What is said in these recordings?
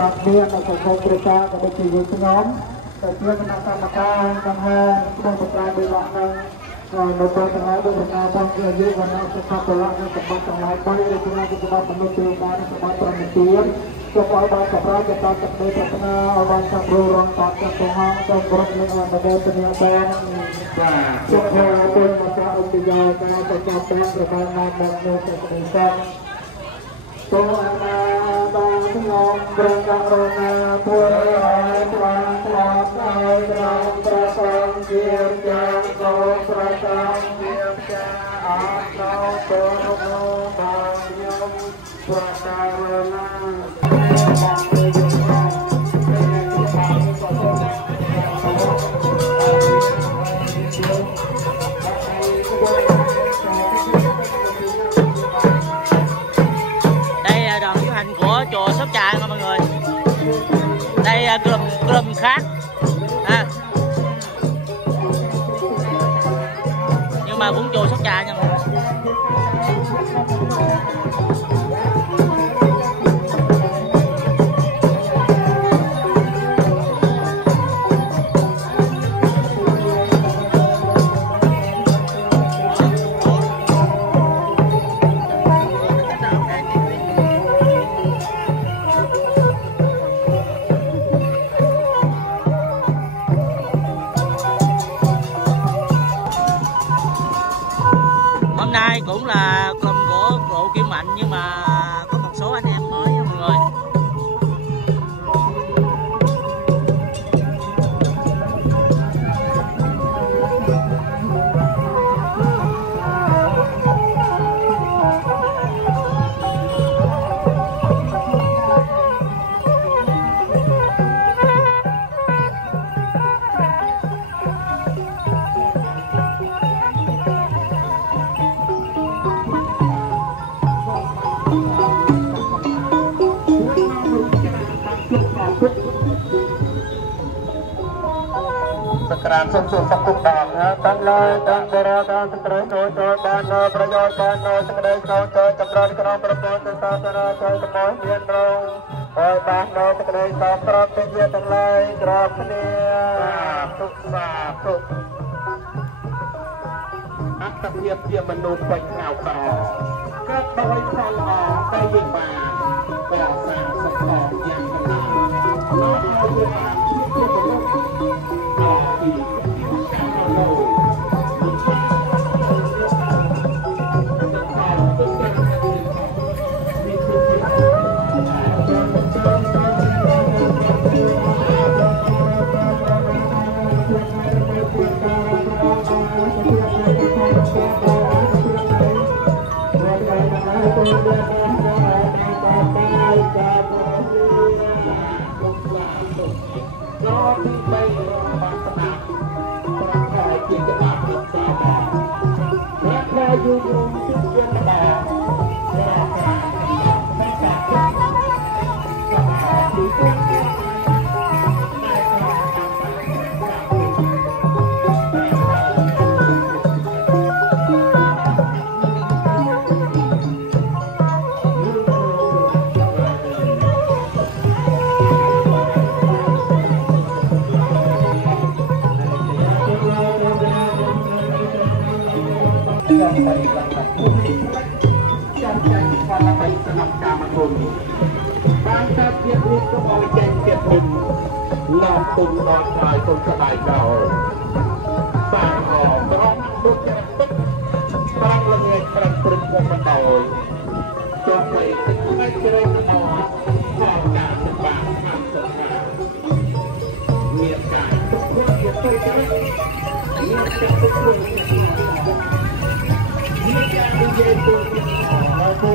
Đặc biệt là cuộc họp quốc gia của chỉ huy nhóm tại phía bên Nam Macau trong hai trong một vài bị loạn năng một bên trong hai bên Nam trong kia dưới và Nam sẽ phát triển những sản phẩm trong hai bên để chúng ta có thể phân tích được các sản phẩm trong tiền cho các bạn các bạn chúng ta tập trung tập trung ở trong program tập trung trong program những vấn đề tình hình bên cho theo bên mà các ông bây giờ các bạn sẽ cho bên của bạn làm một sự tình trạng tôi là bạn lòng bên trong rona tôi hỏi quan lòng ai trong prasang kiên trang có prasang kiên trang ác nào tôi nó bao nhiêu prasang của chùa Sóc Trà nha mọi người. Đây club khác nhưng mà cũng chùa Sóc Trà nha mọi người. Hôm nay cũng là club của cụ Kim Mạnh nhưng mà có một số anh em mới mọi người. Sekarang sumsum sakut bang, tanglai dan berada sekarang jodoh dan perjodohan sekarang jodoh sekarang kerana berbuat sesana jodoh kemudian rong, bah sekarang sakrat tinggi tanglai kerap ni, sukses. Akta dia menurut penyau kau, kepada Allah kau bang, kuasa sekor yang benar, Allah bangsa tiap itu mengecek tiap ini, lampung notai pun sedai kau. Saya terang bukan terang lagi terang perempuan mendawai. Coba itu mengajar semua jangan sebab maksudnya. Niatkan semua itu niatkan semua. Niatkan itu. Aku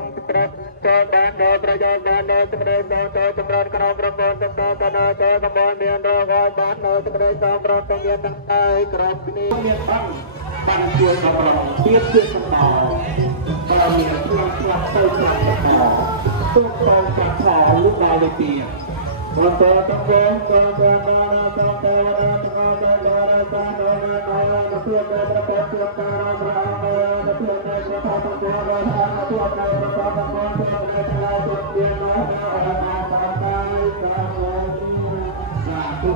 ងប្រព្រឹត្តចូលបានដល់ប្រយោជន៍បានដល់សេចក្តីសោកចម្រើនក្នុងប្រព័ន្ធសង្គមក៏ដល់ទៅកំបោមានរកឲ្យបានដល់សេចក្តីសំប្រទាំងមានទាំងតែក្រោបគ្នាមានបានជួយដល់ប្រទៀតជាសម្បោបើមានជួយស្លាប់ទៅស្លាប់ទៅទុកទៅចាក់ខោលោកដល់ទៅពីวันเตตังเวงกันกันนาตังเตวนาตังกาตังนาตังนานานานาเพื่อนในพระพุทธเจ้าพระอริยนาเพื่อนในพระพุทธเจ้าพระอริยนาเพื่อนในพระพุทธเจ้าพระอริยนาเพื่อนในพระพุทธเจ้าพระอริยนาสาธุ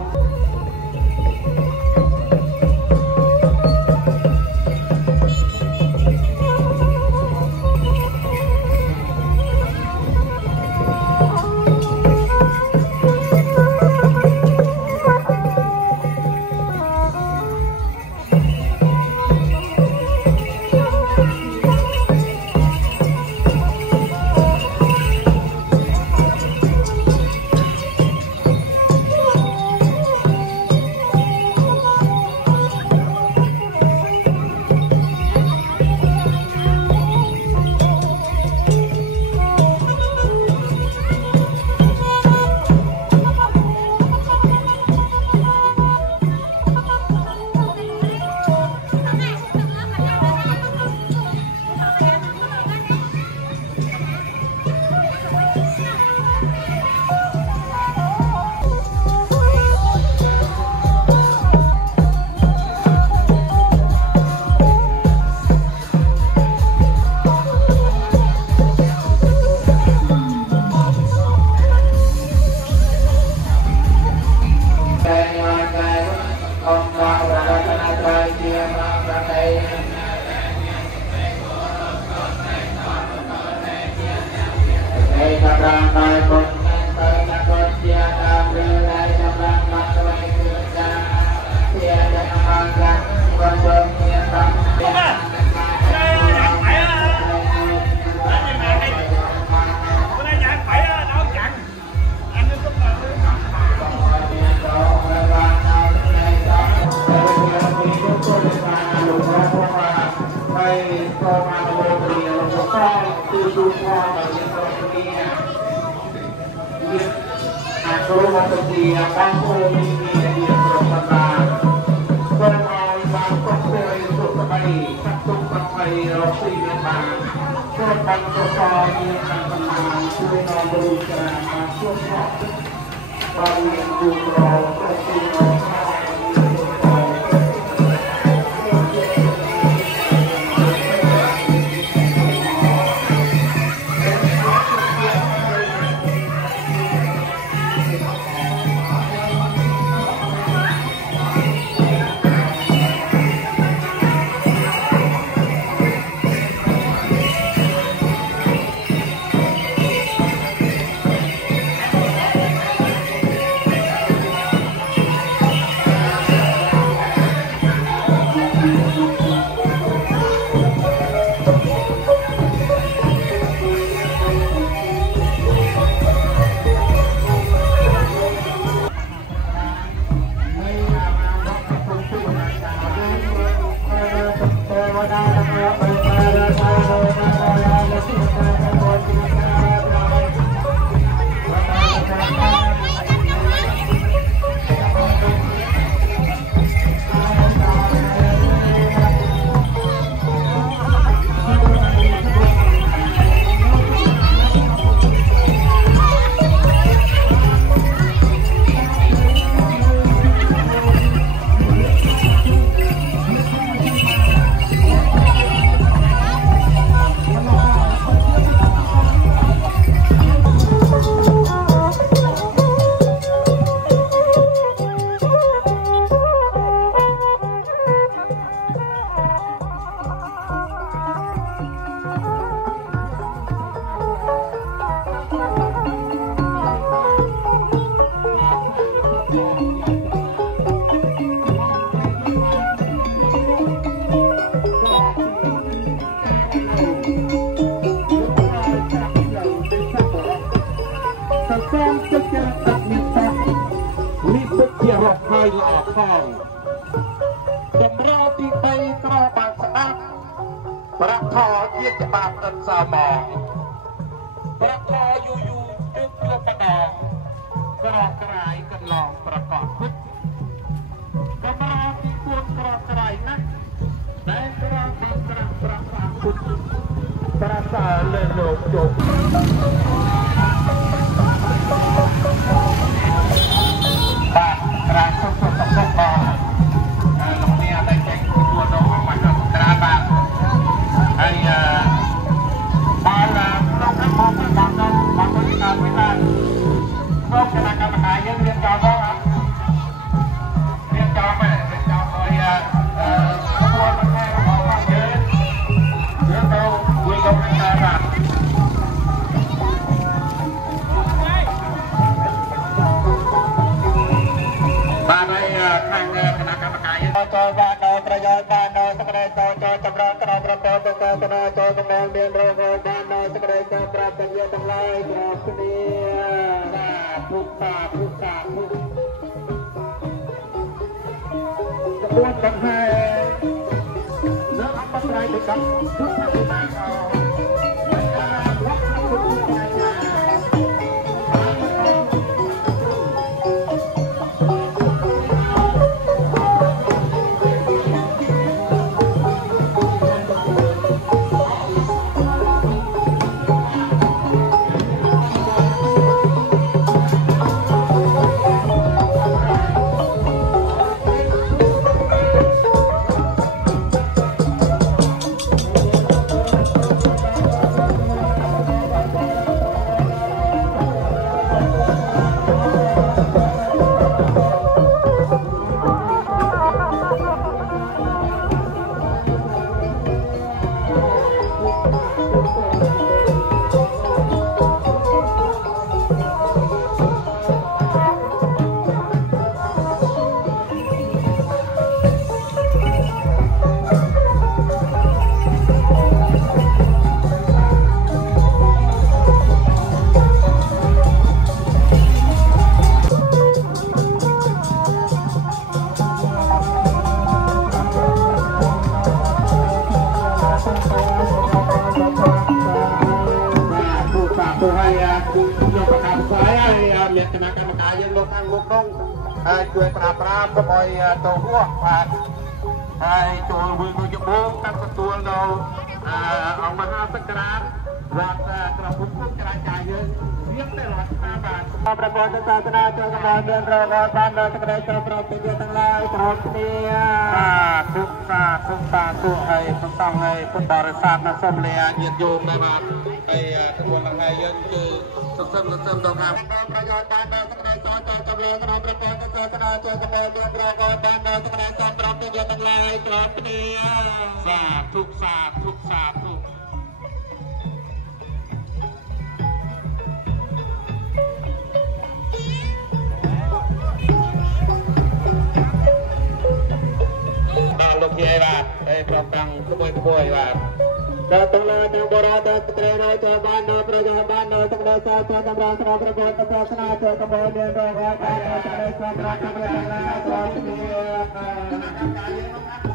ប្រកបយូយូទឹកលបដងក្រក្រៃកន្លងប្រកបពុទ្ធកម្រាពីគួរក្រក្រៃណាស់តែក្របាក់ក្រាស់ប្រកាសពុទ្ធប្រសាលើលោកជប់បាទក្រាស់សុខសុខសុខបងលោកនេះតែចេញខ្លួននោះមកដល់ត្រាបាទហើយបានក្នុងកម្មវិធីបានដល់បានទៅតាមវិធានក្នុងគណៈកម្មការយើងរៀបចំមករៀបចំឲ្យរៀបចំឲ្យខ្លួនប្រកាសរបស់យើងយើងទៅជួយកំណត់បាទបាទហើយខាងគណៈកម្មការយើងចូលបានដល់ប្រយោជន៍បានដល់សក្តិចូលចម្រើនក្រមប្រព័ន្ធទៅទៅចូលចំណងមានរងបានដល់សក្តិចូលប្រាប់ទាំងទាំងឡាយក្រាបគ្នាបាទពុទ្ធសាពុទ្ធសាពុទ្ធក្បួនបង្ហាញនៅអបត្រៃទៅដល់ពុទ្ធសាសនាជួយប្រាប្រាកុំឲ្យទៅហួសបាទហើយចូលវិញទៅជបោតាមទទួលនៅអង្គមហាសក្រាតរដ្ឋក្រពុទ្ធចរាចរណ៍យើងរៀបតែរដ្ឋាបាទប្រព័ន្ធសាសនាចូលកម្ពុជាមានរងបានដល់សក្តិចូលប្រតិយទាំងឡាយប្រមគ្នាពុទ្ធសាពុទ្ធសាទុហើយពុទ្ធអង្គហើយពុទ្ធបរិស័ទណាសូមលាញាតិយោមដែរបាទហើយទទួលថ្ងៃយើងគឺសុខសន្តិដល់ការប្រយោជន៍បានដល់សក្តិចូលចម្រើនក្នុងប្រព័ន្ធសាសនាចូលកម្ពុជាមានរងបានដល់សក្តិចូលប្រតិយទាំងឡាយប្រមគ្នាសាធុសាធុសាធុលោកយាយបាទប្រតាំងក្មួយបាទដល់ទាំងឡាយទាំងបរិបទស្ត្រីនៅចូលបានដល់ប្រយោជន៍បានដល់សក្តិសាស្ត្រតម្រង់ក្នុងប្រព័ន្ធសាសនាចូលកម្ពុជាមានរងបានដល់សក្តិសាស្ត្រប្រតិយទាំងឡាយប្រមគ្នាគណៈកម្មការយើង